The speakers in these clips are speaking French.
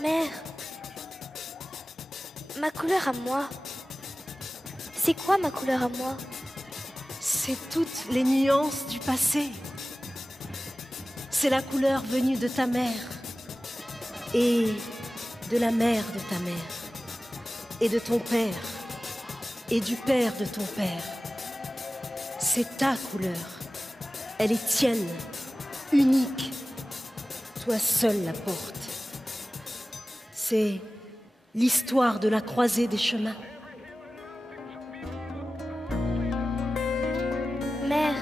Mère, ma couleur à moi, c'est quoi ma couleur à moi? C'est toutes les nuances du passé. C'est la couleur venue de ta mère et de la mère de ta mère et de ton père et du père de ton père. C'est ta couleur. Elle est tienne, unique. Toi seul la portes. C'est l'histoire de la croisée des chemins. Mère,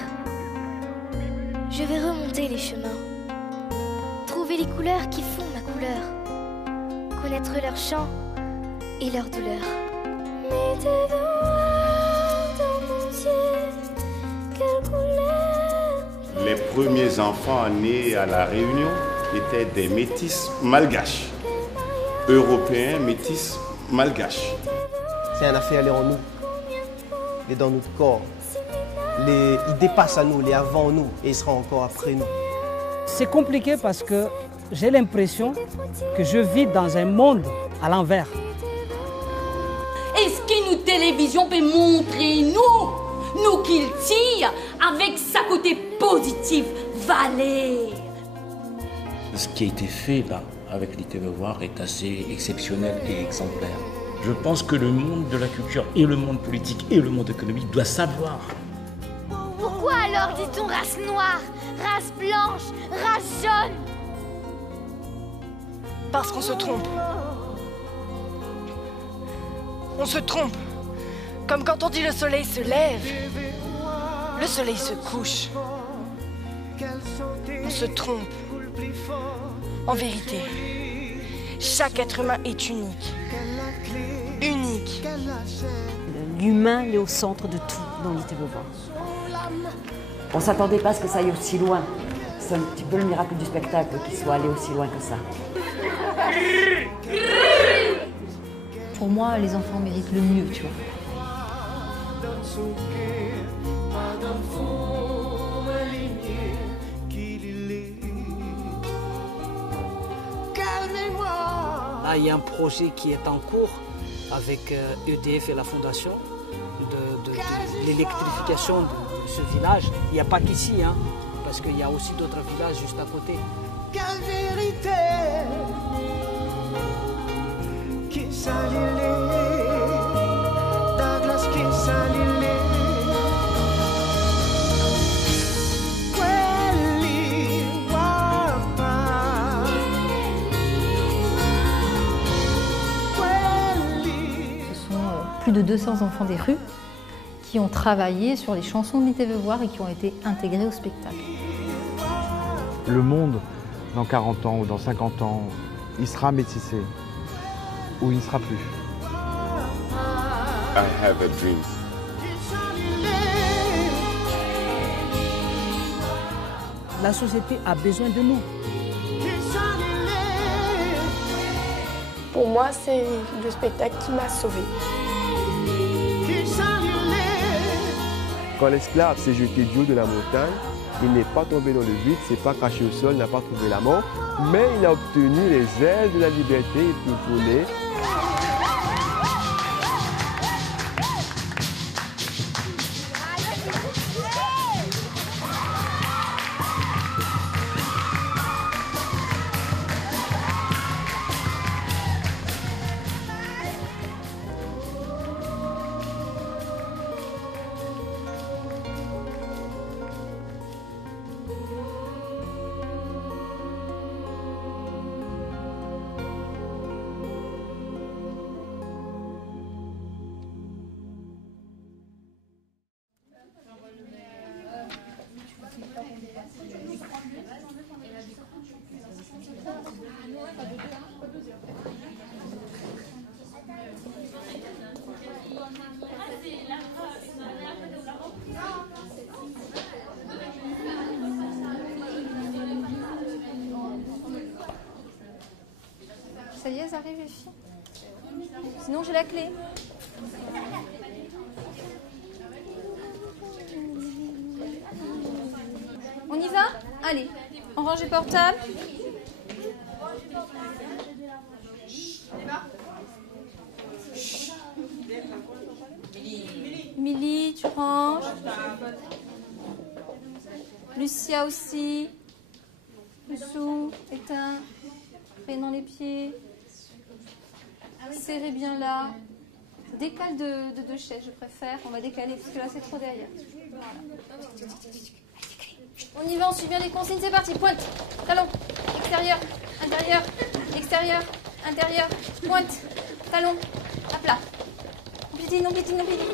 je vais remonter les chemins, trouver les couleurs qui font ma couleur, connaître leurs chants et leurs douleurs. Mais dans mon ciel, quelle couleur? Les premiers enfants nés à La Réunion étaient des métis malgaches, européens métis malgaches. C'est un affaire, elle est en nous, elle est dans notre corps. Il dépasse à nous, il est avant nous et il sera encore après nous. C'est compliqué parce que j'ai l'impression que je vis dans un monde à l'envers. Est-ce que nous télévision peut montrer nous qu'il tire avec sa côté positif, valet? Ce qui a été fait là avec l'ITV-Voir est assez exceptionnel et exemplaire. Je pense que le monde de la culture et le monde politique et le monde économique doivent savoir. Pourquoi alors dit-on race noire, race blanche, race jaune? Parce qu'on se trompe. On se trompe. Comme quand on dit le soleil se lève, le soleil se couche. On se trompe. En vérité, chaque être humain est unique. Unique. L'humain est au centre de tout dans l'ITV-Voir. On ne s'attendait pas à ce que ça aille aussi loin. C'est un petit peu le miracle du spectacle qu'il soit allé aussi loin que ça. Pour moi, les enfants méritent le mieux, tu vois. Là, il y a un projet qui est en cours avec EDF et la Fondation de l'électrification de ce village. Il n'y a pas qu'ici, hein, parce qu'il y a aussi d'autres villages juste à côté. Quelle vérité qui s'allie, Douglas qui s'allie. Plus de 200 enfants des rues qui ont travaillé sur les chansons de l'ITV-Voir et qui ont été intégrés au spectacle. Le monde, dans 40 ans ou dans 50 ans, il sera métissé ou il ne sera plus. I have a dream. La société a besoin de nous. Pour moi, c'est le spectacle qui m'a sauvée. Quand l'esclave s'est jeté du haut de la montagne, il n'est pas tombé dans le vide, s'est pas craché au sol, n'a pas trouvé la mort, mais il a obtenu les ailes de la liberté, il peut voler. Ça y est, elles arrivent les filles. Sinon j'ai la clé. On y va? Allez, on range les portables. Émilie, tu ranges. Lucia aussi. Lussou, éteins. Rien dans les pieds. Serrez bien là. Décale de 2 chaises, je préfère. On va décaler parce que là, c'est trop derrière. Voilà. On y va, on suit bien les consignes. C'est parti. Pointe. Talon. Extérieur. Intérieur. Extérieur. Intérieur. Pointe. Talon. À plat. On piétine, on piétine, on piétine.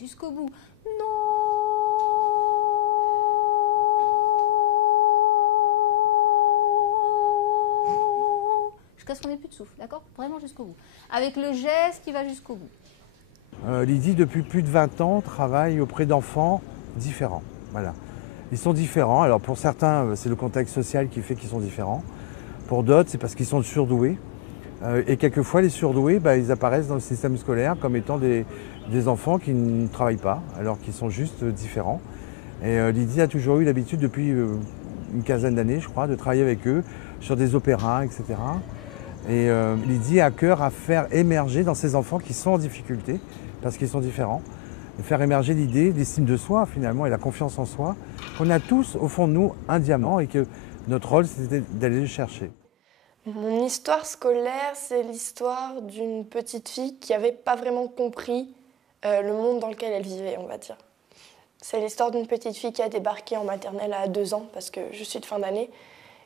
Jusqu'au bout. Non. Jusqu'à ce qu'on n'ait plus de souffle, d'accord? Vraiment jusqu'au bout. Avec le geste qui va jusqu'au bout. Lydie, depuis plus de 20 ans, travaille auprès d'enfants différents. Voilà. Ils sont différents. Alors pour certains, c'est le contexte social qui fait qu'ils sont différents. Pour d'autres, c'est parce qu'ils sont surdoués. Et quelquefois, les surdoués, ils apparaissent dans le système scolaire comme étant des enfants qui ne travaillent pas, alors qu'ils sont juste différents. Et Lydie a toujours eu l'habitude, depuis une quinzaine d'années, je crois, de travailler avec eux sur des opéras, etc. Et Lydie a à cœur à faire émerger dans ces enfants qui sont en difficulté, parce qu'ils sont différents, de faire émerger l'idée, l'estime de soi finalement et la confiance en soi, qu'on a tous au fond de nous un diamant et que notre rôle c'était d'aller le chercher. Mon histoire scolaire, c'est l'histoire d'une petite fille qui n'avait pas vraiment compris le monde dans lequel elle vivait, on va dire. C'est l'histoire d'une petite fille qui a débarqué en maternelle à 2 ans, parce que je suis de fin d'année,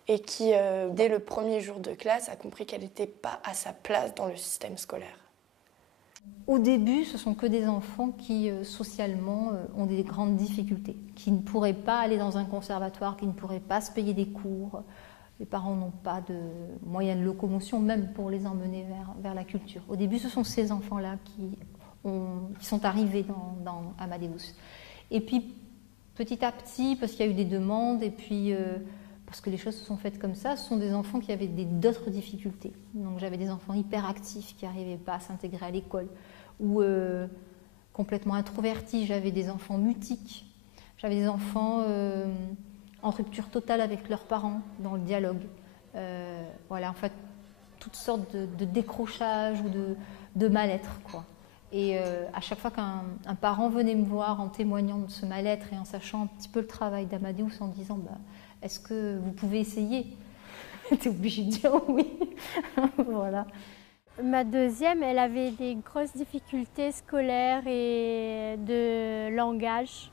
et qui, dès le premier jour de classe, a compris qu'elle n'était pas à sa place dans le système scolaire. Au début, ce sont que des enfants qui, socialement, ont des grandes difficultés, qui ne pourraient pas aller dans un conservatoire, qui ne pourraient pas se payer des cours. Les parents n'ont pas de moyens de locomotion, même pour les emmener vers la culture. Au début, ce sont ces enfants-là qui sont arrivés dans Amadeus. Et puis, petit à petit, parce qu'il y a eu des demandes, et puis parce que les choses se sont faites comme ça, ce sont des enfants qui avaient d'autres difficultés. Donc j'avais des enfants hyperactifs qui n'arrivaient pas à s'intégrer à l'école, ou complètement introvertis. J'avais des enfants mutiques. J'avais des enfants en rupture totale avec leurs parents dans le dialogue. Voilà, en fait, toutes sortes de décrochages ou de mal-être, quoi. Et à chaque fois qu'un parent venait me voir en témoignant de ce mal-être et en sachant un petit peu le travail d'Amadeus, en disant est-ce que vous pouvez essayer? T'es obligé de dire oui. Voilà. Ma deuxième, elle avait des grosses difficultés scolaires et de langage.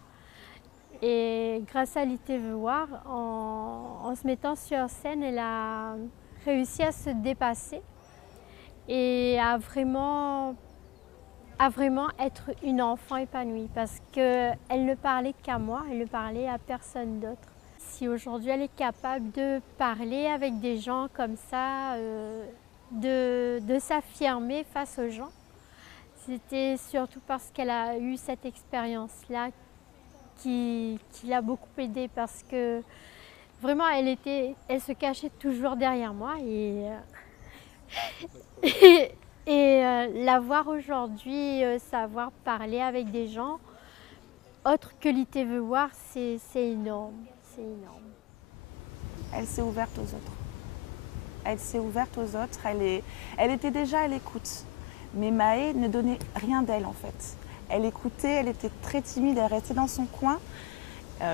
Et grâce à l'ITV-Voir, en se mettant sur scène, elle a réussi à se dépasser et à vraiment être une enfant épanouie, parce qu'elle ne parlait qu'à moi, elle ne parlait à personne d'autre. Si aujourd'hui elle est capable de parler avec des gens comme ça, de s'affirmer face aux gens, c'était surtout parce qu'elle a eu cette expérience-là qui l'a beaucoup aidée, parce que vraiment elle se cachait toujours derrière moi et la voir aujourd'hui, savoir parler avec des gens autres que l'ITV-Voir, c'est énorme, c'est énorme. Elle s'est ouverte aux autres. Elle s'est ouverte aux autres, elle était déjà à l'écoute. Mais Maë ne donnait rien d'elle en fait. Elle écoutait, elle était très timide, elle restait dans son coin.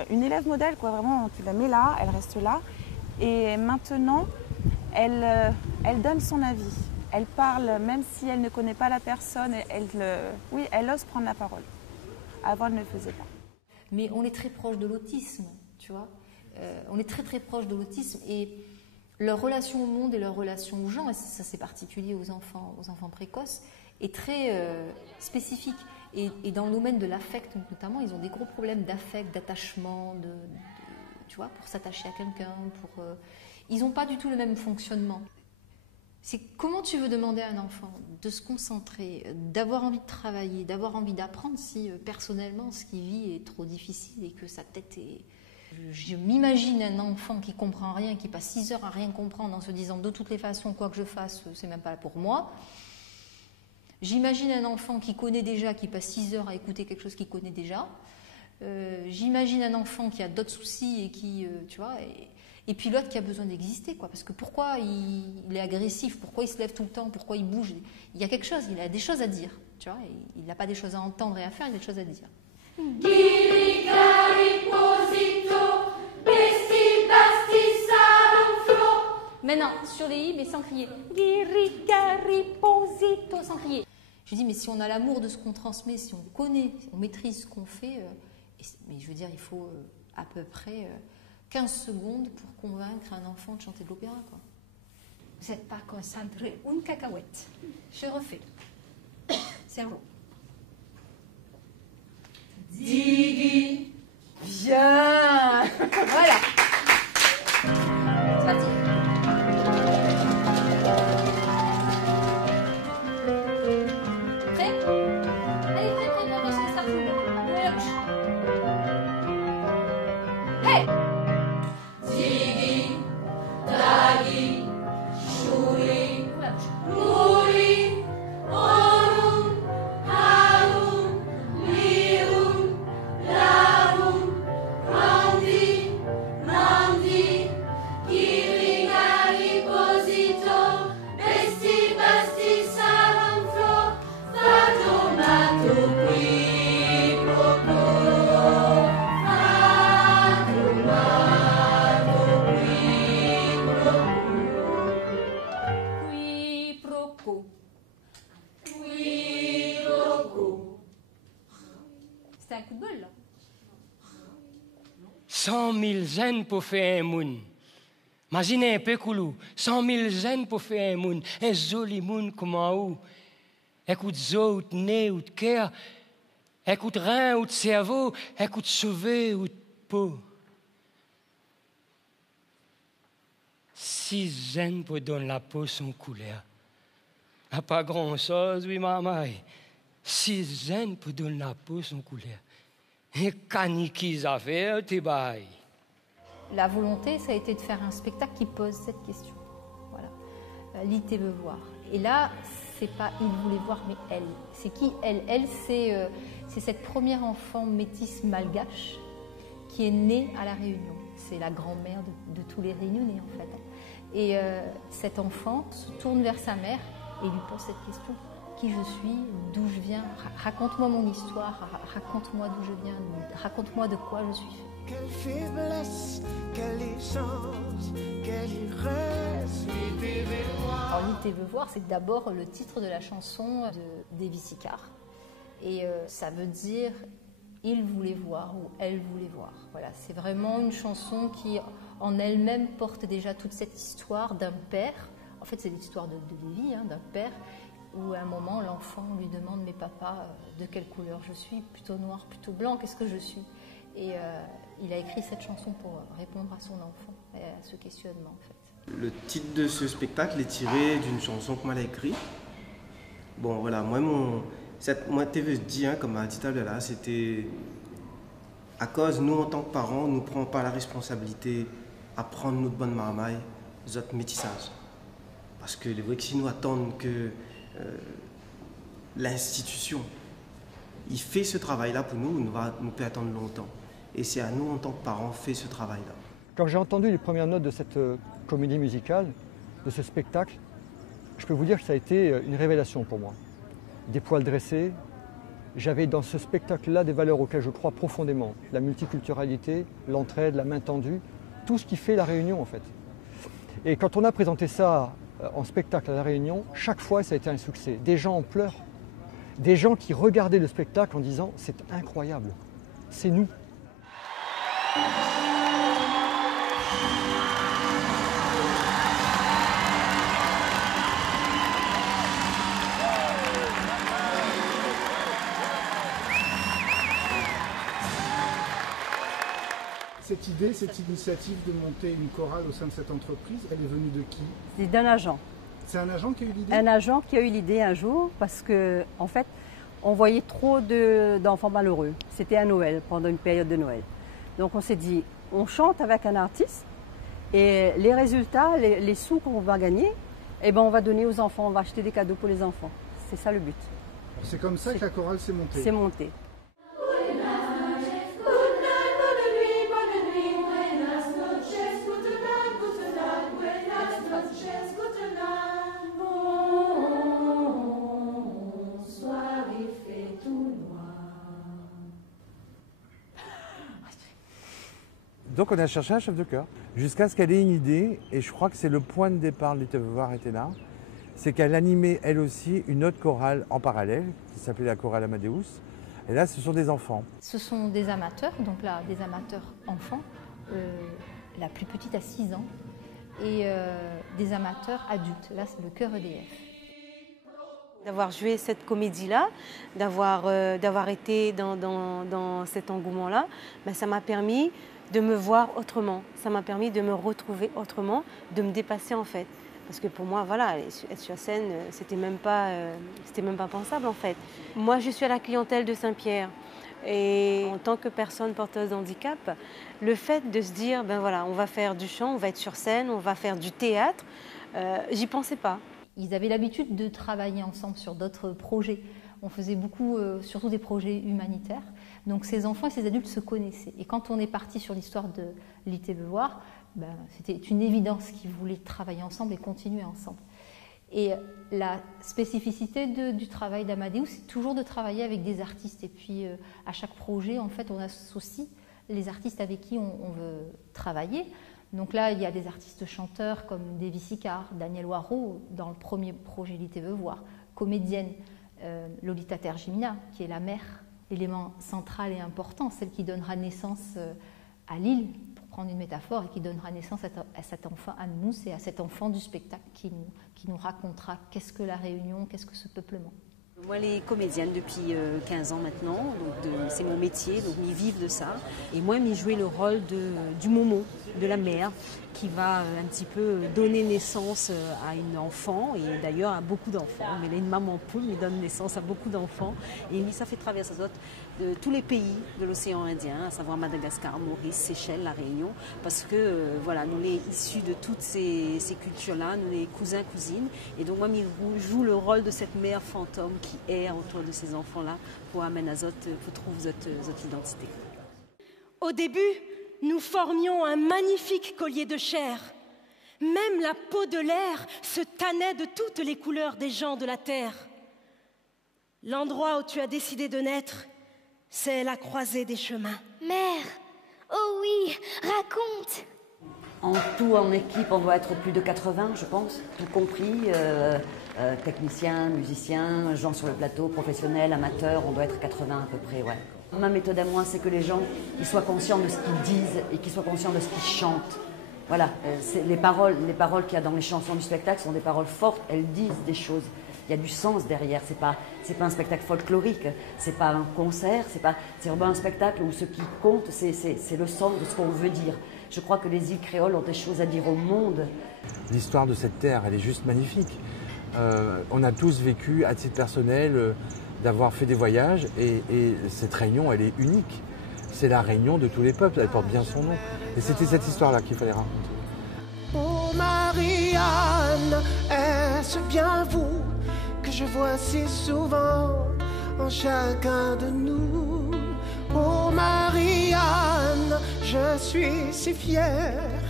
Une élève modèle, quoi, vraiment, tu la mets là, elle reste là. Et maintenant, elle donne son avis. Elle parle, même si elle ne connaît pas la personne, elle ose prendre la parole. Avant, elle ne le faisait pas. Mais on est très proche de l'autisme, tu vois. On est très très proche de l'autisme, et leur relation au monde et leur relation aux gens, et ça c'est particulier aux enfants précoces, est très spécifique. Et dans le domaine de l'affect notamment, ils ont des gros problèmes d'affect, d'attachement, tu vois, pour s'attacher à quelqu'un. Ils n'ont pas du tout le même fonctionnement. C'est comment tu veux demander à un enfant de se concentrer, d'avoir envie de travailler, d'avoir envie d'apprendre si personnellement ce qu'il vit est trop difficile et que sa tête est... Je m'imagine un enfant qui comprend rien, qui passe 6 heures à rien comprendre en se disant de toutes les façons, quoi que je fasse, c'est même pas pour moi. J'imagine un enfant qui connaît déjà, qui passe 6 heures à écouter quelque chose qu'il connaît déjà. J'imagine un enfant qui a d'autres soucis et qui, tu vois... Et puis l'autre qui a besoin d'exister, quoi. Parce que pourquoi il est agressif, pourquoi il se lève tout le temps, pourquoi il bouge, il y a quelque chose, il a des choses à dire, tu vois. Il n'a pas des choses à entendre et à faire, il a des choses à dire. Maintenant, sur les i, mais sans crier. Sans crier. Je dis, mais si on a l'amour de ce qu'on transmet, si on connaît, si on maîtrise ce qu'on fait, mais je veux dire, il faut à peu près 15 secondes pour convaincre un enfant de chanter de l'opéra, quoi. Vous n'êtes pas concentré, une cacahuète. Je refais. Cerveau. Diggy, viens. Voilà. C'est parti. Prêt? Allez, prêt, parce que ça fout. Levez la bouche. Hey! Diggy, daggy, shuri, muri, orum, harum, lirum, larum, randi, mandi, kirigari, posito, besti, basti, saranflo, fatomato, qui, proco, fatomato, qui, proco, qui, proco. C'était un coup de bol, là. 100 000 zen pour faire un moun. Imaginez un peu coulou. 100 000 zen pour faire un moun. Un joli moun comme en haut. Écoute zo, ou de nez, ou de cœur. Écoute rein, ou de cerveau. Écoute cheveux, ou de peau. 6 zen pour donner la peau son couleur. A pas grand-chose, oui, maman. 6 zen pour donner la peau son couleur. Et caniquis affaires, t'es bail. La volonté, ça a été de faire un spectacle qui pose cette question. Voilà. Lité veut voir. Et là, c'est pas il voulait voir, mais elle. C'est qui elle? Elle, c'est cette première enfant métisse malgache qui est née à La Réunion. C'est la grand-mère de tous les Réunionnais, en fait. Et cet enfant se tourne vers sa mère et lui pose cette question. Qui je suis, d'où je viens, raconte-moi mon histoire, raconte-moi d'où je viens, raconte-moi de quoi je suis fait. Quelle faiblesse, quel échange, quelle ivresse. Alors, Lité veut voir, c'est d'abord le titre de la chanson de Davy Sicard. Et ça veut dire il voulait voir ou elle voulait voir. Voilà, c'est vraiment une chanson qui, en elle-même, porte déjà toute cette histoire d'un père. En fait, c'est l'histoire de Davy, hein, d'un père. Où à un moment, l'enfant lui demande « Mais papa, de quelle couleur je suis? Plutôt noir, plutôt blanc, qu'est-ce que je suis ?» Et il a écrit cette chanson pour répondre à son enfant, et à ce questionnement, en fait. Le titre de ce spectacle est tiré d'une chanson que moi j'ai écrite. Bon, voilà, moi, TV dit, hein, comme a dit tout à l'heure, c'était à cause, nous, en tant que parents, nous ne prenons pas la responsabilité à prendre notre bonne marmaille, notre métissage. Parce que les Brexit nous attendent que l'institution, il fait ce travail-là pour nous, nous peut attendre longtemps. Et c'est à nous, en tant que parents, faire ce travail-là. Quand j'ai entendu les premières notes de cette comédie musicale, de ce spectacle, je peux vous dire que ça a été une révélation pour moi. Des poils dressés, j'avais dans ce spectacle-là des valeurs auxquelles je crois profondément. La multiculturalité, l'entraide, la main tendue, tout ce qui fait la Réunion en fait. Et quand on a présenté ça en spectacle à La Réunion, chaque fois ça a été un succès. Des gens en pleurs, des gens qui regardaient le spectacle en disant « c'est incroyable, c'est nous ». Cette idée, cette initiative de monter une chorale au sein de cette entreprise, elle est venue de qui? C'est d'un agent. C'est un agent qui a eu l'idée? Un agent qui a eu l'idée un jour parce que, en fait, on voyait trop d'enfants malheureux. C'était à Noël, pendant une période de Noël. Donc on s'est dit, on chante avec un artiste et les résultats, les sous qu'on va gagner, eh ben on va donner aux enfants, on va acheter des cadeaux pour les enfants. C'est ça le but. C'est comme ça que la chorale s'est montée? C'est monté. Donc on a cherché un chef de chœur, jusqu'à ce qu'elle ait une idée, et je crois que c'est le point de départ de l'Itevevoir était là, c'est qu'elle animait elle aussi une autre chorale en parallèle, qui s'appelait la chorale Amadeus, et là ce sont des enfants. Ce sont des amateurs, donc là des amateurs enfants, la plus petite a 6 ans, et des amateurs adultes, là c'est le chœur EDF. D'avoir joué cette comédie-là, d'avoir été dans cet engouement-là, ben, ça m'a permis de me voir autrement, ça m'a permis de me retrouver autrement, de me dépasser en fait. Parce que pour moi, voilà, être sur scène, c'était même pas pensable en fait. Moi, je suis à la clientèle de Saint-Pierre et en tant que personne porteuse d'handicap, le fait de se dire, ben voilà, on va faire du chant, on va être sur scène, on va faire du théâtre, j'y pensais pas. Ils avaient l'habitude de travailler ensemble sur d'autres projets. On faisait beaucoup, surtout des projets humanitaires. Donc ces enfants et ces adultes se connaissaient. Et quand on est parti sur l'histoire de l'Itevevoir, ben, c'était une évidence qu'ils voulaient travailler ensemble et continuer ensemble. Et la spécificité du travail d'Amadeus, c'est toujours de travailler avec des artistes. Et puis à chaque projet, en fait, on associe les artistes avec qui on veut travailler. Donc là, il y a des artistes chanteurs comme Davy Sicard, Daniel Waro, dans le premier projet l'Itevevoir, comédienne Lolita Tergimina, qui est la mère, l'élément central et important, celle qui donnera naissance à l'île, pour prendre une métaphore, et qui donnera naissance à cet enfant, à nous, et à cet enfant du spectacle qui nous racontera qu'est-ce que la Réunion, qu'est-ce que ce peuplement. Moi, elle est comédienne depuis 15 ans maintenant, c'est mon métier, donc m'y vivre de ça. Et moi, m'y jouer le rôle du Momo, de la mère, qui va un petit peu donner naissance à une enfant, et d'ailleurs à beaucoup d'enfants. Mais elle est une maman poule, mais donne naissance à beaucoup d'enfants. Et ça fait traverser tous les pays de l'océan Indien, à savoir Madagascar, Maurice, Seychelles, La Réunion, parce que voilà, nous sommes issus de toutes ces cultures-là, nous sommes cousins, cousines. Et donc moi, je joue le rôle de cette mère fantôme qui erre autour de ces enfants-là pour amener à pour trouver votre identité. Au début, nous formions un magnifique collier de chair. Même la peau de l'air se tannait de toutes les couleurs des gens de la terre. L'endroit où tu as décidé de naître, c'est la croisée des chemins. Mère, oh oui, raconte. En tout, en équipe, on doit être plus de 80, je pense, tout compris. Techniciens, musiciens, gens sur le plateau, professionnels, amateurs, on doit être 80 à peu près, ouais. Ma méthode à moi, c'est que les gens ils soient conscients de ce qu'ils disent et qu'ils soient conscients de ce qu'ils chantent. Voilà, les paroles qu'il y a dans les chansons du spectacle sont des paroles fortes, elles disent des choses. Il y a du sens derrière, c'est pas un spectacle folklorique, c'est pas un concert, c'est vraiment un spectacle où ce qui compte, c'est le sens de ce qu'on veut dire. Je crois que les îles créoles ont des choses à dire au monde. L'histoire de cette terre, elle est juste magnifique. On a tous vécu, à titre personnel, d'avoir fait des voyages et cette réunion, elle est unique. C'est la réunion de tous les peuples, elle porte bien son nom. Et c'était cette histoire-là qu'il fallait raconter. Oh Marianne, est-ce bien vous que je vois si souvent en chacun de nous? Oh Marianne, je suis si fière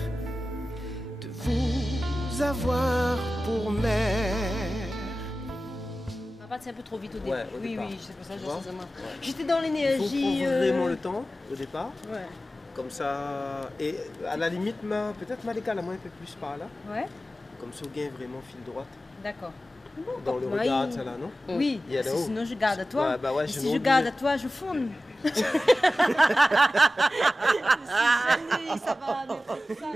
de vous avoir pour mère. C'est un peu trop vite au début. Ouais, au oui, départ. oui, c'est pour ça que Tu vois? j'étais dans l'énergie. Il faut vraiment le temps au départ. Ouais. Comme ça. Et à la limite, peut-être Malika, la moins un peu plus par là. Ouais. Comme ça, on gagne vraiment fil droite. D'accord. Dans le regard, ça là, non? Oui, parce que sinon je garde à toi. Ouais, bah ouais, et si je garde à toi, je fonde. Si ça va, mais ça.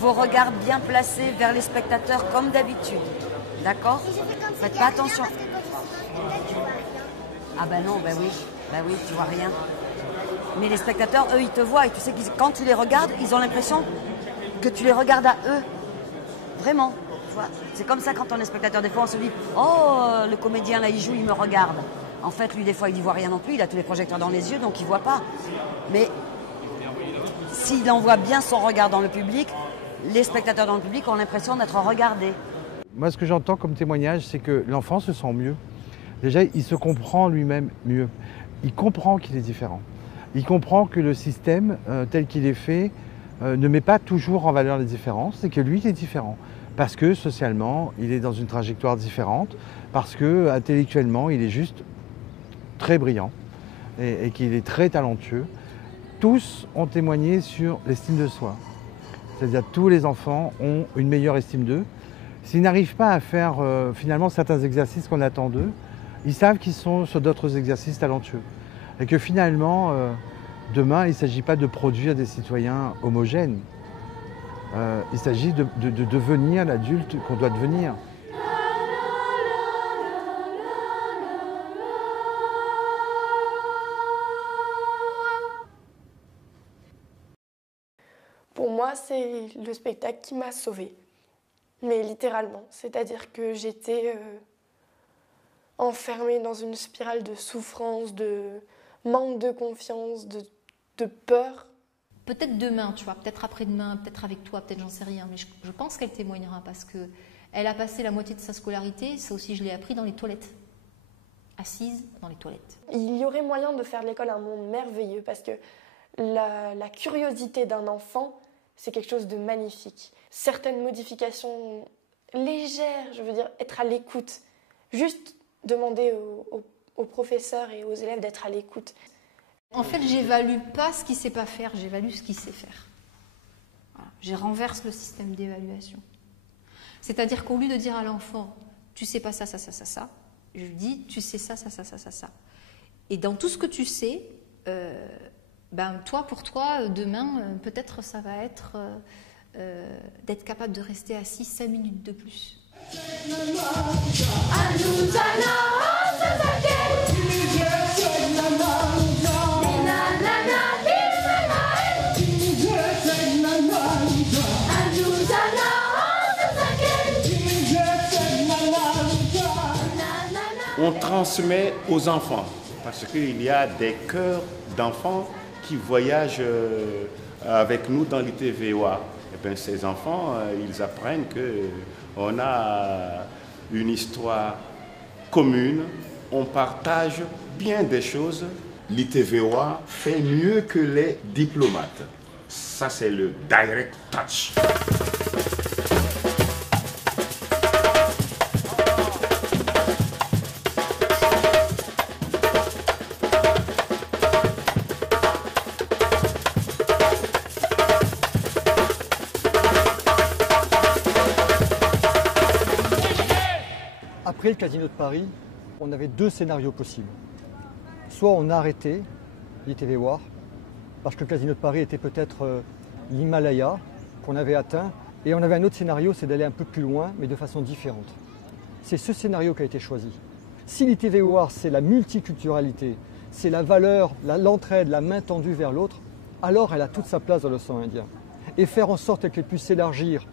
vos regards bien placés vers les spectateurs comme d'habitude. D'accord? Faites pas attention. Ah ben non, ben oui, tu vois rien. Mais les spectateurs, eux, ils te voient et tu sais que quand tu les regardes, ils ont l'impression que tu les regardes à eux. Vraiment. C'est comme ça quand on est spectateur. Des fois, on se dit « Oh, le comédien, là, il joue, il me regarde. » En fait, lui, des fois, il n'y voit rien non plus. Il a tous les projecteurs dans les yeux, donc il ne voit pas. Mais s'il envoie bien son regard dans le public, les spectateurs dans le public ont l'impression d'être regardés. Moi, ce que j'entends comme témoignage, c'est que l'enfant se sent mieux. Déjà, il se comprend lui-même mieux. Il comprend qu'il est différent. Il comprend que le système, tel qu'il est fait, ne met pas toujours en valeur les différences et que lui, il est différent. Parce que socialement, il est dans une trajectoire différente, parce que intellectuellement, il est juste très brillant et qu'il est très talentueux. Tous ont témoigné sur l'estime de soi. C'est-à-dire que tous les enfants ont une meilleure estime d'eux. S'ils n'arrivent pas à faire finalement certains exercices qu'on attend d'eux, ils savent qu'ils sont sur d'autres exercices talentueux. Et que finalement, demain, il ne s'agit pas de produire des citoyens homogènes. Il s'agit de devenir l'adulte qu'on doit devenir. Pour moi, c'est le spectacle qui m'a sauvée. Mais littéralement. C'est-à-dire que j'étais enfermée dans une spirale de souffrance, de manque de confiance, de peur. Peut-être demain, tu vois, peut-être après-demain, peut-être avec toi, peut-être j'en sais rien, mais je pense qu'elle témoignera parce qu'elle a passé la moitié de sa scolarité, ça aussi je l'ai appris dans les toilettes, assise dans les toilettes. Il y aurait moyen de faire de l'école un monde merveilleux parce que la curiosité d'un enfant, c'est quelque chose de magnifique. Certaines modifications légères, je veux dire, être à l'écoute, juste demander aux professeurs et aux élèves d'être à l'écoute. En fait, j'évalue pas ce qu'il sait pas faire, j'évalue ce qu'il sait faire. Voilà. Je renverse le système d'évaluation. C'est-à-dire qu'au lieu de dire à l'enfant, tu sais pas ça, ça, ça, ça, ça, je lui dis, tu sais ça, ça, ça, ça, ça, ça. Et dans tout ce que tu sais, toi, pour toi, demain, peut-être ça va être d'être capable de rester assis 5 minutes de plus. On transmet aux enfants, parce qu'il y a des chœurs d'enfants qui voyagent avec nous dans l'ITVOA. Et bien, ces enfants, ils apprennent qu'on a une histoire commune, on partage bien des choses. L'ITVOA fait mieux que les diplomates. Ça, c'est le direct touch. Après le Casino de Paris, on avait 2 scénarios possibles. Soit on arrêtait l'ITVOA, parce que le Casino de Paris était peut-être l'Himalaya qu'on avait atteint, et on avait un autre scénario, c'est d'aller un peu plus loin, mais de façon différente. C'est ce scénario qui a été choisi. Si l'ITVOA, c'est la multiculturalité, c'est la valeur, l'entraide, la main tendue vers l'autre, alors elle a toute sa place dans l'océan Indien. Et faire en sorte qu'elle puisse s'élargir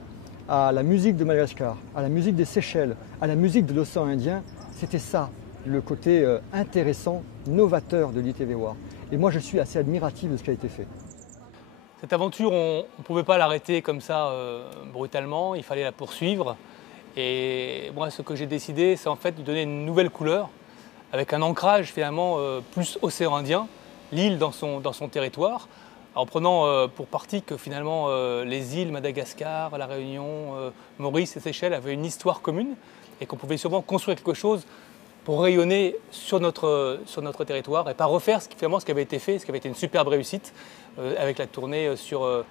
à la musique de Madagascar, à la musique des Seychelles, à la musique de l'océan Indien, c'était ça, le côté intéressant, novateur de l'ITVOA. Et moi, je suis assez admiratif de ce qui a été fait. Cette aventure, on ne pouvait pas l'arrêter comme ça brutalement, il fallait la poursuivre. Et moi, ce que j'ai décidé, c'est en fait de donner une nouvelle couleur, avec un ancrage finalement plus océan Indien, l'île dans son territoire, en prenant pour partie que finalement les îles Madagascar, La Réunion, Maurice et Seychelles avaient une histoire commune et qu'on pouvait sûrement construire quelque chose pour rayonner sur notre territoire et pas refaire ce qui avait été fait, ce qui avait été une superbe réussite avec la tournée sur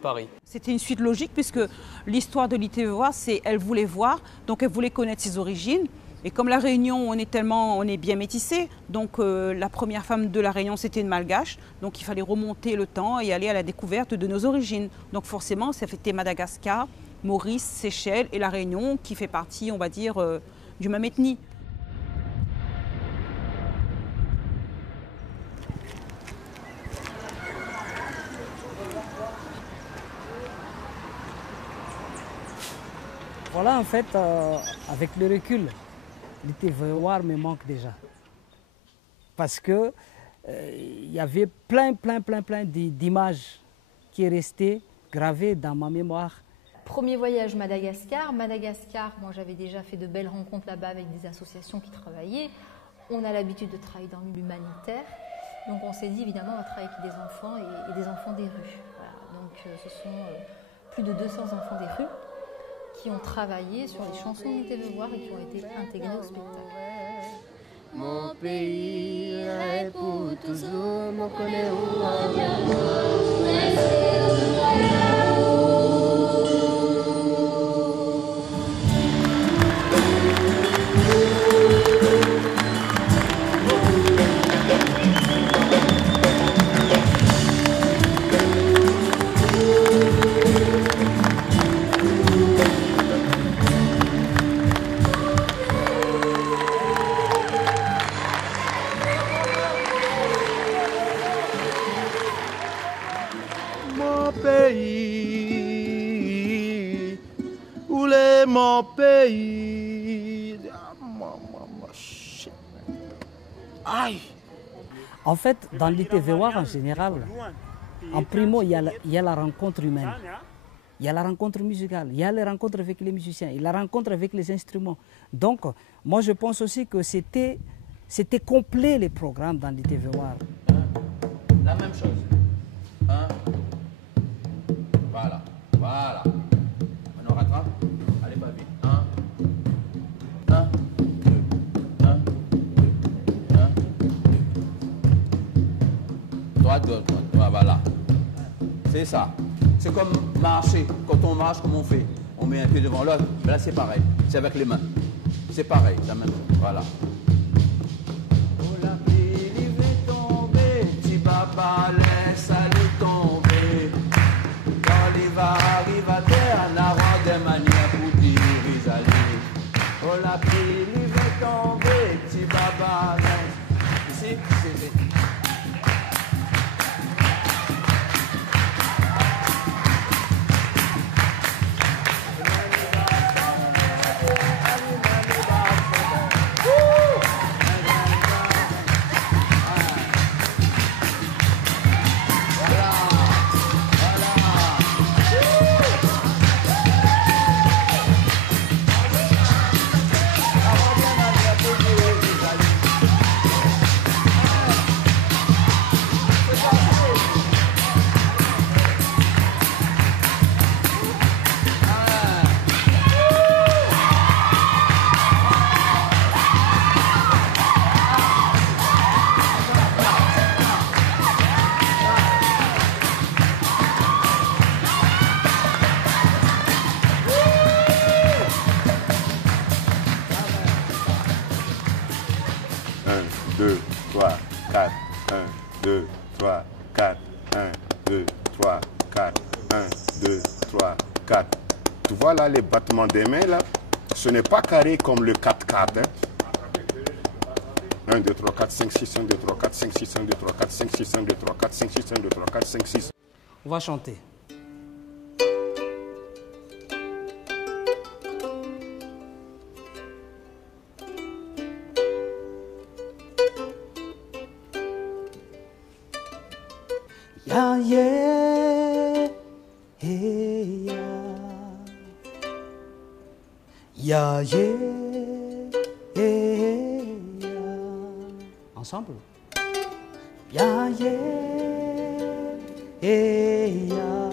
Paris. C'était une suite logique puisque l'histoire de l'ITVOA, c'est elle voulait voir, donc elle voulait connaître ses origines Et comme la Réunion, on est bien métissé, donc la première femme de la Réunion, c'était une Malgache. Donc il fallait remonter le temps et aller à la découverte de nos origines. Donc forcément, ça fait Madagascar, Maurice, Seychelles et la Réunion qui fait partie, on va dire, du même ethnie. Voilà, en fait, avec le recul, l'ITV me manque déjà. Parce que il y avait plein d'images qui est restées gravées dans ma mémoire. Premier voyage Madagascar. Madagascar, moi j'avais déjà fait de belles rencontres là-bas avec des associations qui travaillaient. On a l'habitude de travailler dans l'humanitaire. Donc on s'est dit évidemment on va travailler avec des enfants et des enfants des rues. Voilà. Donc ce sont plus de 200 enfants des rues qui ont travaillé sur les chansons du TV-Voir et qui ont été intégrés au spectacle. Mon pays est pour toujours, mon connaît mon pays. Aïe. En fait, dans l'ITV-War en général, en primo, il y a la rencontre humaine. Il y a la rencontre musicale, il y a les rencontres avec les musiciens, il y a la rencontre avec les instruments. Donc, moi je pense aussi que c'était complet les programmes dans l'ITV-War. La même chose. Voilà, voilà. On rattrape. Allez, pas vite. 1, 2, 1, 2, 1, 2. Droite, gauche, droite. Voilà. C'est ça. C'est comme marcher. Quand on marche, comme on fait. On met un pied devant l'autre. Là, c'est pareil. C'est avec les mains. C'est pareil, la même chose. Voilà. Oh, la pluie, il va tomber. Petit papa, laisse aller tomber. Quand l'hiver arrive à terre, on aura des manières pour dire ils allaient. Oh, la pluie, il va tomber. Petit papa, laisse. Ici, c'est... Tu vois là les battements des mains là, ce n'est pas carré comme le 4-4. 1, 2, 3, 4, 5, 6, 1, 2, 3, 4, 5, 6, 1, 2, 3, 4, 5, 6, 1, 2, 3, 4, 5, 6, 1, 2, 3, 4, 5, 6. On va chanter. Ya yeah, hey, ya. Ya yeah, hey, ya. Ensemble. Ya yeah, hey, ya.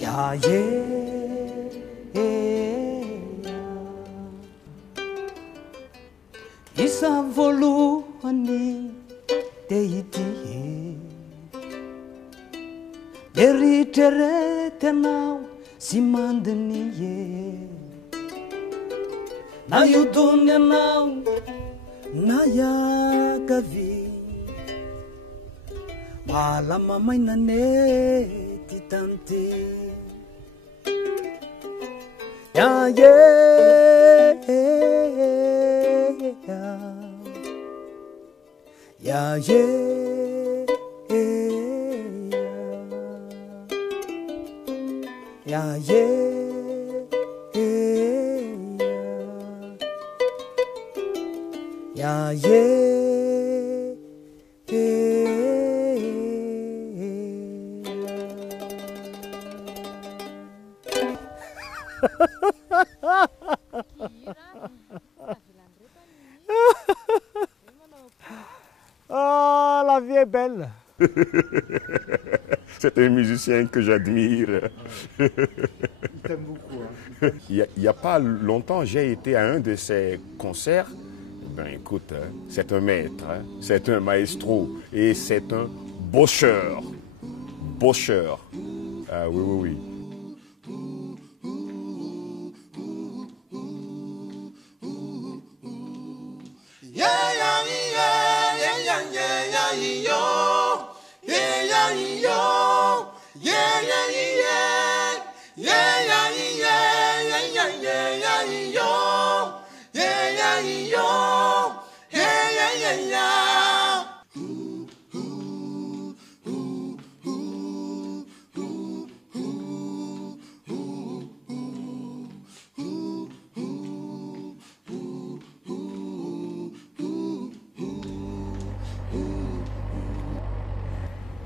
Ya yeah, hey, ya. Isa volu ani deiti deri tere tenau simandaniye na yudony anao na iakavi malama mainane ty tante ya Oh, la vie est belle. C'est un musicien que j'admire. Il t'aime beaucoup. Hein. Il n'y a pas longtemps, j'ai été à un de ses concerts. Ben écoute, hein, c'est un maître, hein, c'est un maestro et c'est un bosseur. Bosseur. Ah oui, oui, oui.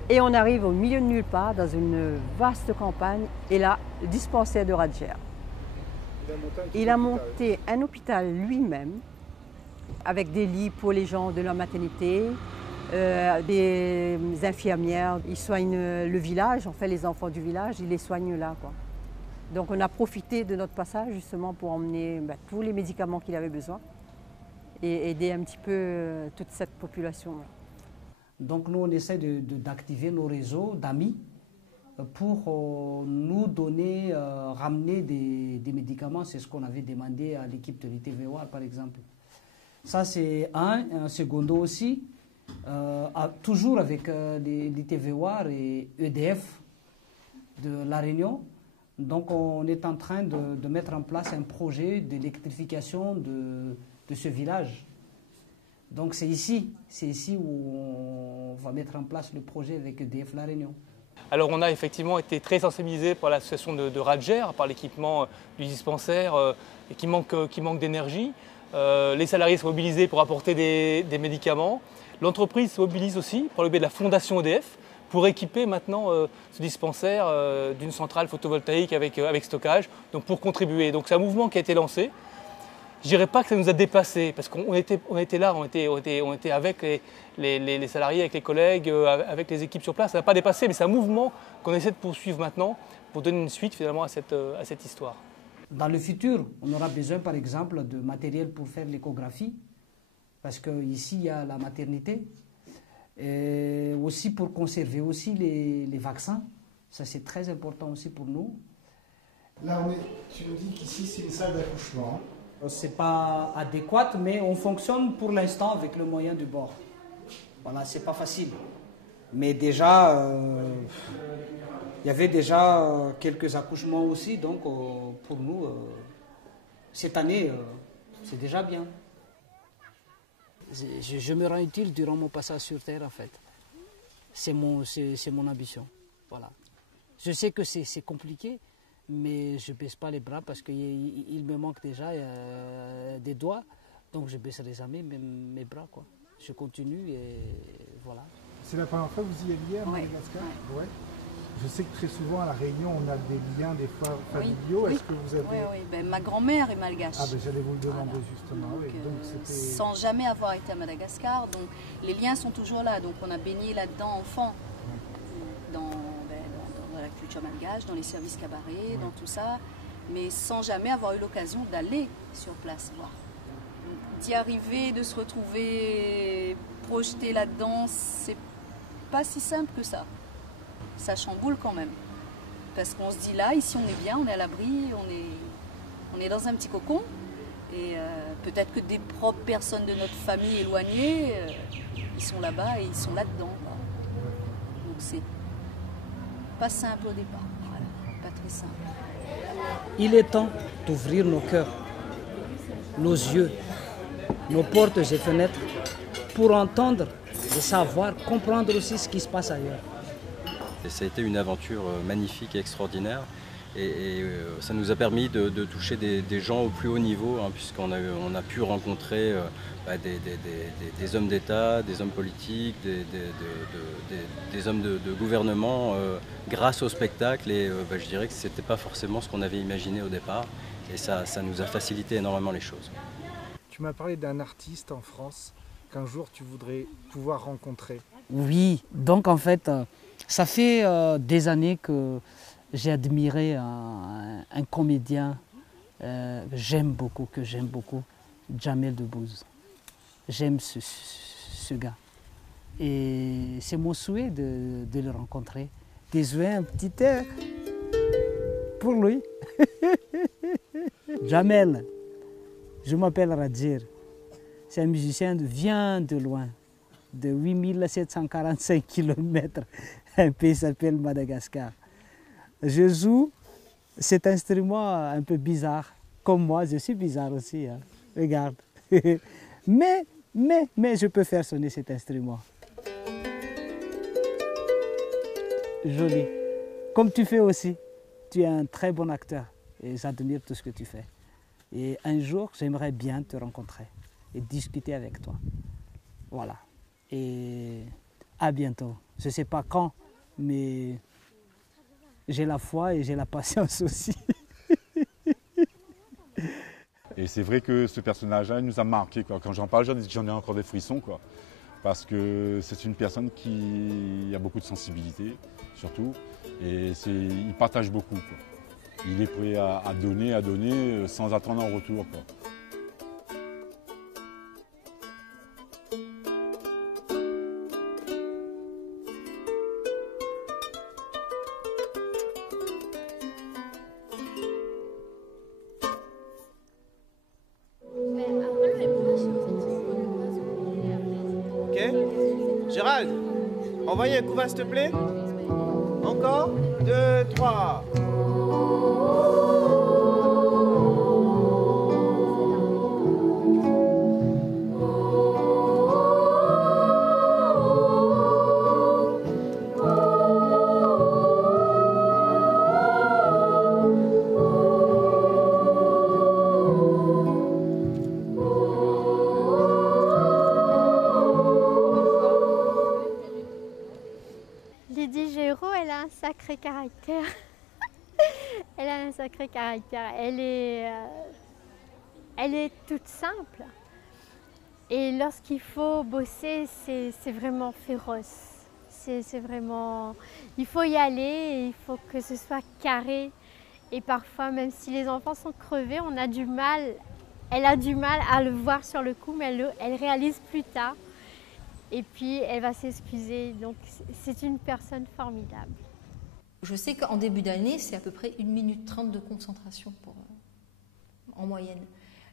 Et on arrive au milieu de nulle part, dans une vaste campagne, et là, le dispensaire de Radjer. Il a monté un hôpital lui-même, avec des lits pour les gens de la maternité, des infirmières. Il soigne le village, en fait les enfants du village, il les soigne là, quoi. Donc on a profité de notre passage justement pour emmener tous les médicaments qu'il avait besoin et aider un petit peu toute cette population-là. Donc nous, on essaie d'activer nos réseaux d'amis pour nous donner, ramener des médicaments. C'est ce qu'on avait demandé à l'équipe de l'ITVOAR, par exemple. Ça, c'est un secondo aussi, toujours avec l'ITVOAR et EDF de La Réunion. Donc on est en train de mettre en place un projet d'électrification de ce village. Donc c'est ici où on va mettre en place le projet avec EDF La Réunion. Alors on a effectivement été très sensibilisés par l'association de Radjer, par l'équipement du dispensaire qui manque d'énergie. Les salariés sont mobilisés pour apporter des médicaments. L'entreprise se mobilise aussi par le biais de la fondation EDF pour équiper maintenant ce dispensaire d'une centrale photovoltaïque avec stockage, donc pour contribuer. Donc c'est un mouvement qui a été lancé. Je ne dirais pas que ça nous a dépassés, parce qu'on était là, on était avec les salariés, avec les collègues, avec les équipes sur place. Ça n'a pas dépassé, mais c'est un mouvement qu'on essaie de poursuivre maintenant pour donner une suite finalement à cette histoire. Dans le futur, on aura besoin par exemple de matériel pour faire l'échographie, parce qu'ici il y a la maternité, et aussi pour conserver aussi les vaccins. Ça c'est très important aussi pour nous. Là, tu nous dis qu'ici c'est une salle d'accouchement. Ce n'est pas adéquat, mais on fonctionne pour l'instant avec le moyen du bord. Voilà, c'est pas facile. Mais déjà, il y avait déjà quelques accouchements aussi, donc pour nous, cette année, c'est déjà bien. Je me rends utile durant mon passage sur Terre, en fait. C'est mon ambition. Voilà. Je sais que c'est compliqué, mais je ne baisse pas les bras parce qu'il me manque déjà des doigts. Donc je baisserai jamais mes bras, quoi. Je continue et voilà. C'est la première fois que vous y alliez à Madagascar? Ouais. Je sais que très souvent à La Réunion, on a des liens des fois familiaux. Oui. Est-ce que vous avez... Oui. Ben, ma grand-mère est malgache. Ah ben j'allais vous le demander justement. Donc, oui. Donc, sans jamais avoir été à Madagascar, donc les liens sont toujours là. Donc on a baigné là-dedans enfant, dans la culture malgache, dans les services cabarets, dans tout ça, mais sans jamais avoir eu l'occasion d'aller sur place voir. D'y arriver, de se retrouver projeté là-dedans, c'est pas si simple que ça. Ça chamboule quand même. Parce qu'on se dit là, ici on est bien, on est à l'abri, on est dans un petit cocon, Et peut-être que des propres personnes de notre famille éloignées, ils sont là-bas et ils sont là-dedans. Donc c'est pas simple au départ, voilà, pas très simple. Il est temps d'ouvrir nos cœurs, nos yeux, nos portes et fenêtres pour entendre et savoir, comprendre aussi ce qui se passe ailleurs. Et ça a été une aventure magnifique et extraordinaire. Et ça nous a permis de toucher des gens au plus haut niveau, hein, puisqu'on a pu rencontrer des hommes d'État, des hommes politiques, des hommes de gouvernement grâce au spectacle. Et je dirais que ce n'était pas forcément ce qu'on avait imaginé au départ. Et ça nous a facilité énormément les choses. Tu m'as parlé d'un artiste en France qu'un jour tu voudrais pouvoir rencontrer. Oui, donc en fait, ça fait des années que j'ai admiré un comédien que j'aime beaucoup, Jamel Debbouze. J'aime ce gars. Et c'est mon souhait de le rencontrer, de jouer un petit air pour lui. Jamel, je m'appelle Radjir. C'est un musicien qui vient de loin, de 8745 km. Un pays s'appelle Madagascar. Je joue cet instrument un peu bizarre. Comme moi, je suis bizarre aussi. Hein. Regarde. mais je peux faire sonner cet instrument. Joli. Comme tu fais aussi. Tu es un très bon acteur. Et j'admire tout ce que tu fais. Et un jour, j'aimerais bien te rencontrer et discuter avec toi. Voilà. Et à bientôt. Je ne sais pas quand, mais j'ai la foi et j'ai la patience aussi. Et c'est vrai que ce personnage-là nous a marqué, quoi. Quand j'en parle, j'en ai encore des frissons, quoi. Parce que c'est une personne qui a beaucoup de sensibilité, surtout. Et il partage beaucoup, quoi. Il est prêt à donner sans attendre un retour, quoi. Gérald, envoyez un coup bas, s'il te plaît. Encore 2, 3. Lydie Géraud, elle a un sacré caractère. Elle a un sacré caractère. Elle est toute simple. Et lorsqu'il faut bosser, c'est vraiment féroce. C'est vraiment... Il faut y aller et il faut que ce soit carré. Et parfois, même si les enfants sont crevés, on a du mal. Elle a du mal à le voir sur le coup, mais elle réalise plus tard. Et puis, elle va s'excuser. Donc, c'est une personne formidable. Je sais qu'en début d'année, c'est à peu près 1 minute 30 de concentration en moyenne.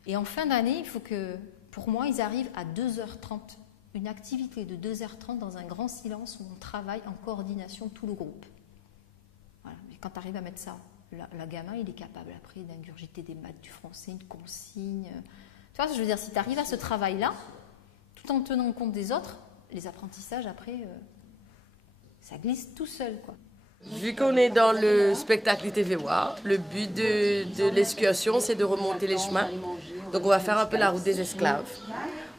Et en fin d'année, il faut que, pour moi, ils arrivent à 2h30. Une activité de 2h30 dans un grand silence où on travaille en coordination tout le groupe. Voilà. Mais quand tu arrives à mettre ça, le gamin, il est capable après d'ingurgiter des maths, du français, une consigne. Tu vois, je veux dire, si tu arrives à ce travail-là, tout en tenant compte des autres, les apprentissages, après, ça glisse tout seul, quoi. Vu qu'on est dans le spectacle ITV-WAR, le but de l'excursion, c'est de remonter les chemins. Donc on va faire un peu la route des esclaves.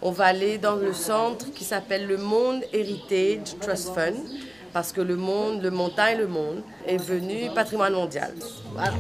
On va aller dans le centre qui s'appelle le Monde Heritage Trust Fund, parce que le montagne, le monde, est devenu patrimoine mondial. Voilà.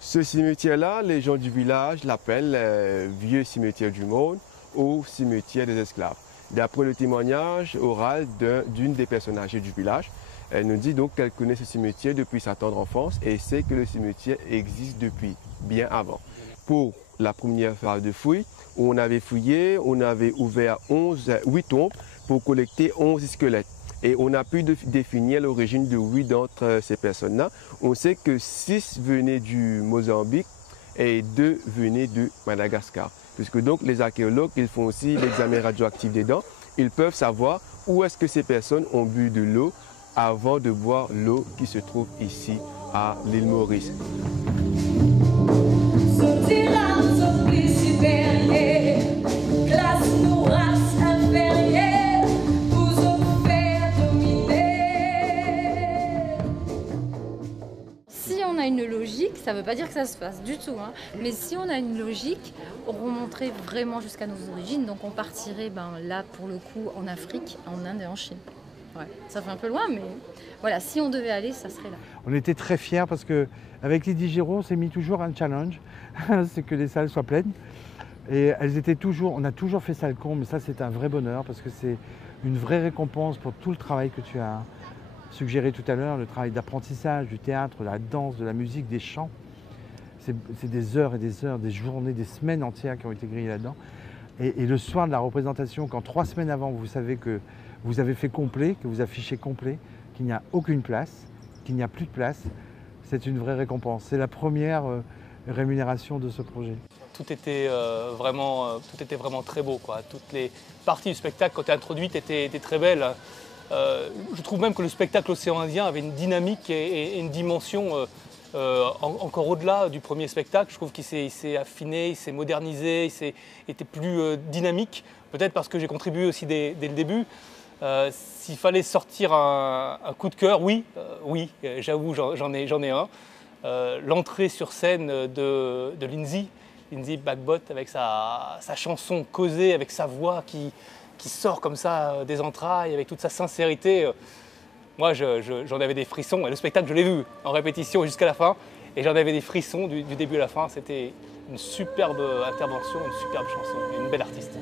Ce cimetière-là, les gens du village l'appellent Vieux Cimetière du Monde ou Cimetière des Esclaves. D'après le témoignage oral d'une des personnes âgées du village, elle nous dit donc qu'elle connaît ce cimetière depuis sa tendre enfance et sait que le cimetière existe depuis bien avant. Pour la première phase de fouilles, on avait fouillé, on avait ouvert 8 tombes pour collecter 11 squelettes. Et on a pu définir l'origine de 8 d'entre ces personnes-là. On sait que 6 venaient du Mozambique et 2 venaient de Madagascar. Puisque donc les archéologues, ils font aussi l'examen radioactif des dents. Ils peuvent savoir où est-ce que ces personnes ont bu de l'eau avant de boire l'eau qui se trouve ici à l'île Maurice. Si on a une logique, ça ne veut pas dire que ça se passe du tout, hein, mais si on a une logique, on remonterait vraiment jusqu'à nos origines, donc on partirait là pour le coup en Afrique, en Inde et en Chine. Ouais, ça fait un peu loin, mais voilà, si on devait aller, ça serait là. On était très fiers parce qu'avec Lydie Giraud, on s'est mis toujours un challenge, c'est que les salles soient pleines. Et elles étaient toujours, on a toujours fait salle con, mais ça c'est un vrai bonheur parce que c'est une vraie récompense pour tout le travail que tu as suggéré tout à l'heure, le travail d'apprentissage, du théâtre, de la danse, de la musique, des chants. C'est des heures et des heures, des journées, des semaines entières qui ont été grillées là-dedans. Et le soir de la représentation, quand 3 semaines avant, vous savez que vous avez fait complet, que vous affichez complet, qu'il n'y a aucune place, qu'il n'y a plus de place, c'est une vraie récompense. C'est la première rémunération de ce projet. Tout était vraiment très beau, quoi. Toutes les parties du spectacle, quand tu es introduite, étaient très belles. Je trouve même que le spectacle Océan Indien avait une dynamique et une dimension encore au-delà du premier spectacle. Je trouve qu'il s'est affiné, il s'est modernisé, il était plus dynamique. Peut-être parce que j'ai contribué aussi dès le début. S'il fallait sortir un coup de cœur, oui, j'avoue, j'en ai un. L'entrée sur scène de Lindsay Bagbot avec sa chanson causée, avec sa voix qui sort comme ça des entrailles, avec toute sa sincérité. Moi, j'en avais des frissons. Et le spectacle, je l'ai vu en répétition jusqu'à la fin. Et j'en avais des frissons du début à la fin. C'était une superbe intervention, une superbe chanson et une belle artiste.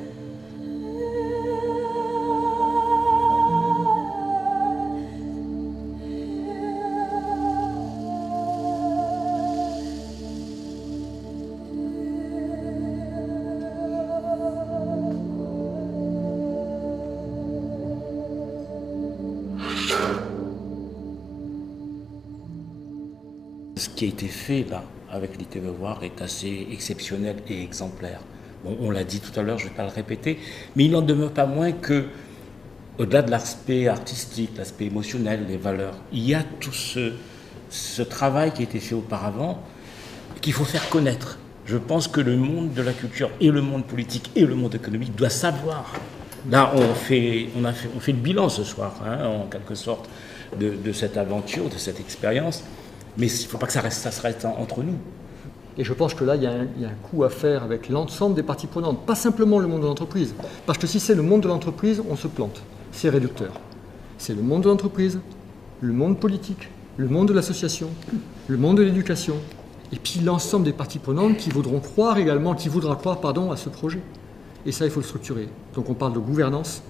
Ce qui a été fait là avec l'ITV-Voir est assez exceptionnel et exemplaire. Bon, on l'a dit tout à l'heure, je ne vais pas le répéter, mais il n'en demeure pas moins que, au-delà de l'aspect artistique, l'aspect émotionnel, les valeurs, il y a tout ce travail qui a été fait auparavant qu'il faut faire connaître. Je pense que le monde de la culture et le monde politique et le monde économique doivent savoir. Là, on fait le bilan ce soir, hein, en quelque sorte, de cette aventure, de cette expérience. Mais il ne faut pas que ça reste entre nous. Et je pense que là, il y a un coup à faire avec l'ensemble des parties prenantes, pas simplement le monde de l'entreprise. Parce que si c'est le monde de l'entreprise, on se plante. C'est réducteur. C'est le monde de l'entreprise, le monde politique, le monde de l'association, le monde de l'éducation, et puis l'ensemble des parties prenantes qui voudra croire à ce projet. Et ça, il faut le structurer. Donc on parle de gouvernance,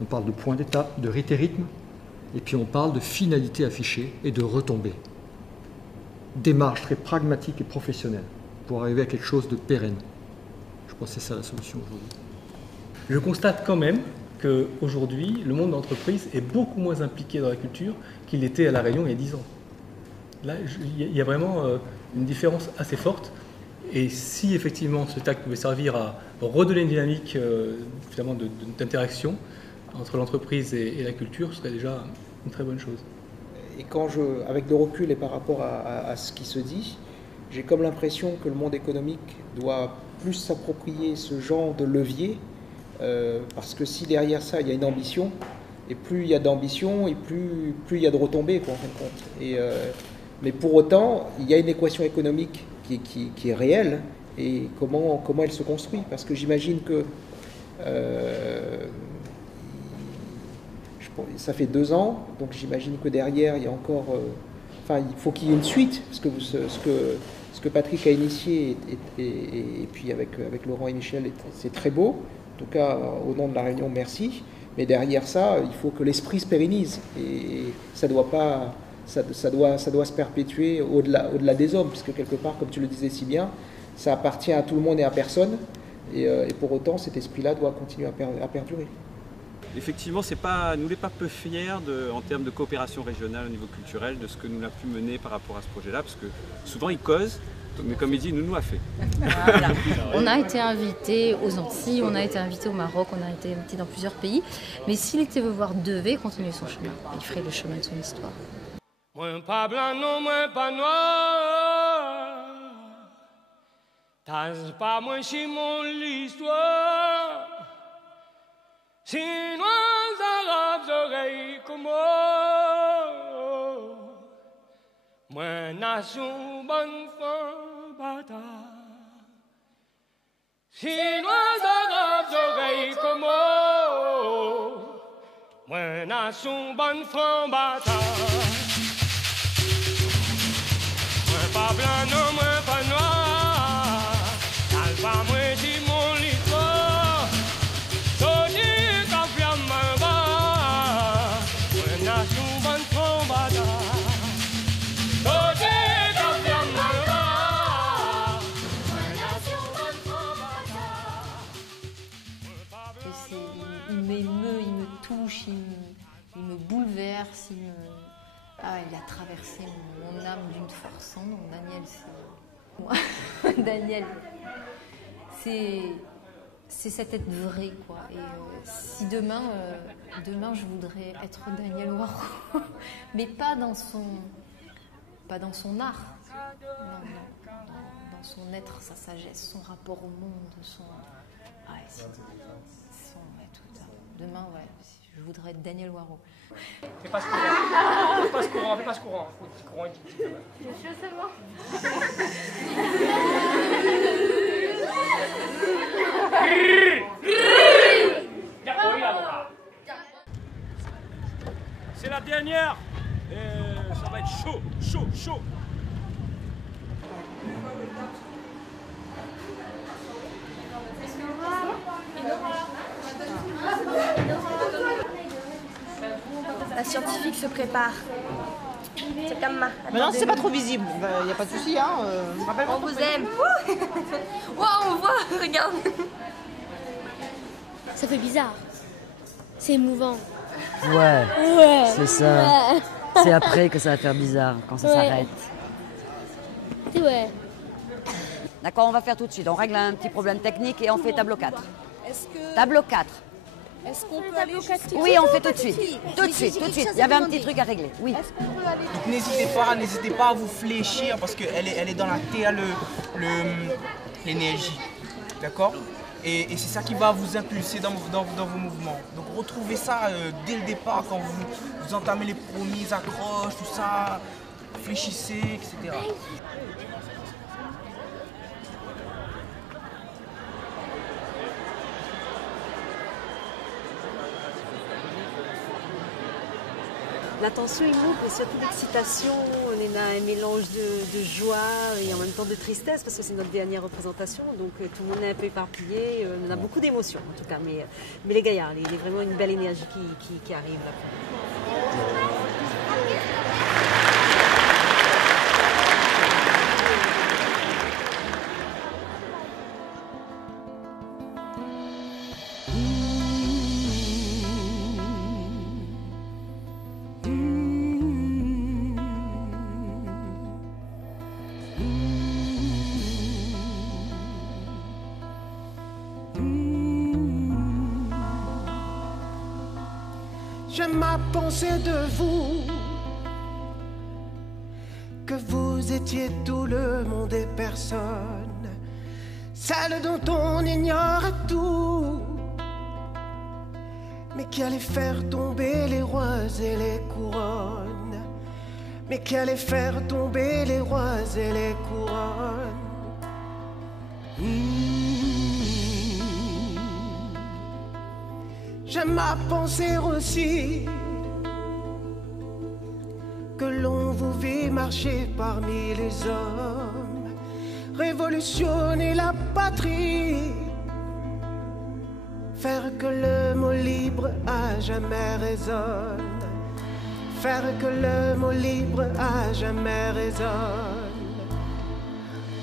on parle de point d'étape, de rite et rythme, et puis on parle de finalité affichée et de retombées. Démarche très pragmatique et professionnelle pour arriver à quelque chose de pérenne. Je pense que c'est ça la solution aujourd'hui. Je constate quand même qu'aujourd'hui, le monde de l'entreprise est beaucoup moins impliqué dans la culture qu'il était à La Réunion il y a 10 ans. Là, il y a vraiment une différence assez forte. Et si effectivement ce spectacle pouvait servir à redonner une dynamique finalement d'interaction entre l'entreprise et la culture, ce serait déjà une très bonne chose. Et avec le recul et par rapport à ce qui se dit, j'ai comme l'impression que le monde économique doit plus s'approprier ce genre de levier, parce que si derrière ça il y a une ambition, et plus il y a d'ambition, et plus il y a de retombées, quoi, en fin de compte. Mais pour autant, il y a une équation économique qui est réelle, et comment elle se construit, parce que j'imagine que ça fait 2 ans, donc j'imagine que derrière, il y a encore... il faut qu'il y ait une suite, parce que ce que Patrick a initié et puis avec Laurent et Michel, c'est très beau. En tout cas, au nom de la Réunion, merci. Mais derrière ça, il faut que l'esprit se pérennise et ça doit se perpétuer au-delà des hommes, puisque quelque part, comme tu le disais si bien, ça appartient à tout le monde et à personne. Et pour autant, cet esprit-là doit continuer à perdurer. Effectivement, nous n'est pas peu fiers en termes de coopération régionale au niveau culturel de ce que nous avons pu mener par rapport à ce projet-là, parce que souvent ils causent, mais comme il dit, nous a fait. Voilà. On a été invités aux Antilles, on a été invités au Maroc, on a été invités dans plusieurs pays, mais si l'ITV-Voir devait continuer son chemin, il ferait le chemin de son histoire. Moins pas blanc, non, moins pas noir. T'as pas moins chez mon l'histoire. Chinois, arabes, oreilles comme moi. Moi, nation, bonne femme, bâtard. Chinois, arabes, oreilles comme moi. Moi, nation, bonne femme, bâtard. Moi, pas blanc, non, moi, pas noir. T'as pas moins chez mon l'histoire. Il m'émeut, il me touche, il me bouleverse, il a traversé mon âme d'une force sans nom. Daniel, Daniel, c'est cet être vrai, quoi. Et si demain je voudrais être Daniel Waro, mais pas dans son art, non, dans son être, sa sagesse, son rapport au monde, demain, je voudrais être Daniel Waro. Fais pas ce courant, fais pas ce courant, fais pas ce courant. Petit courant et petit. Je sais seulement. C'est la dernière. Et ça va être chaud, chaud, chaud. La scientifique se prépare. C'est comme ma. Mais non, c'est pas trop visible. Il n'y a pas de souci. Hein. On vous aime. Wow, on voit, regarde. Ça fait bizarre. C'est émouvant. Ouais, c'est ça. Ouais. C'est après que ça va faire bizarre, quand ça s'arrête. Ouais. D'accord, on va faire tout de suite. On règle un petit problème technique et on fait tableau 4. Que... Tableau 4. Est-ce qu'on peut aller jusqu'à... Oui, on fait tout de suite. Tout de suite, tout de suite. Il y avait un petit truc à régler. Oui. Donc n'hésitez pas à vous fléchir parce qu'elle est dans la terre, l'énergie. D'accord ? Et c'est ça qui va vous impulser dans vos mouvements. Donc retrouvez ça dès le départ quand vous entamez les premiers accroches, tout ça. Fléchissez, etc. La tension est lourde, mais surtout l'excitation. On a un mélange de joie et en même temps de tristesse parce que c'est notre dernière représentation. Donc tout le monde est un peu éparpillé. On a beaucoup d'émotions en tout cas. Mais les gaillards, il y a vraiment une belle énergie qui arrive là. J'aime ma pensée de vous, que vous étiez tout le monde et personne, celle dont on ignore tout, mais qui allait faire tomber les rois et les couronnes, mais qui allait faire tomber les rois et les couronnes. J'aime à penser aussi que l'on on vous vit marcher parmi les hommes, révolutionner la patrie, faire que le mot libre à jamais résonne, faire que le mot libre à jamais résonne.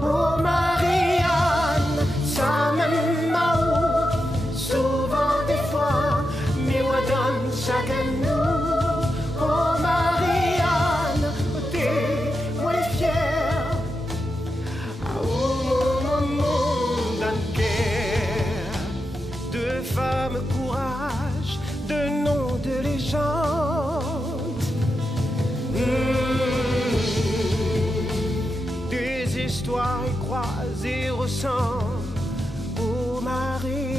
Oh Marianne, ça m'aime souvent des fois, mais on donne chacun nous. Oh Marianne, t'es moins fière. Oh mon monde guerre, de femmes courage, de noms de légende. Des histoires croisées ressemblent. Oh Marie.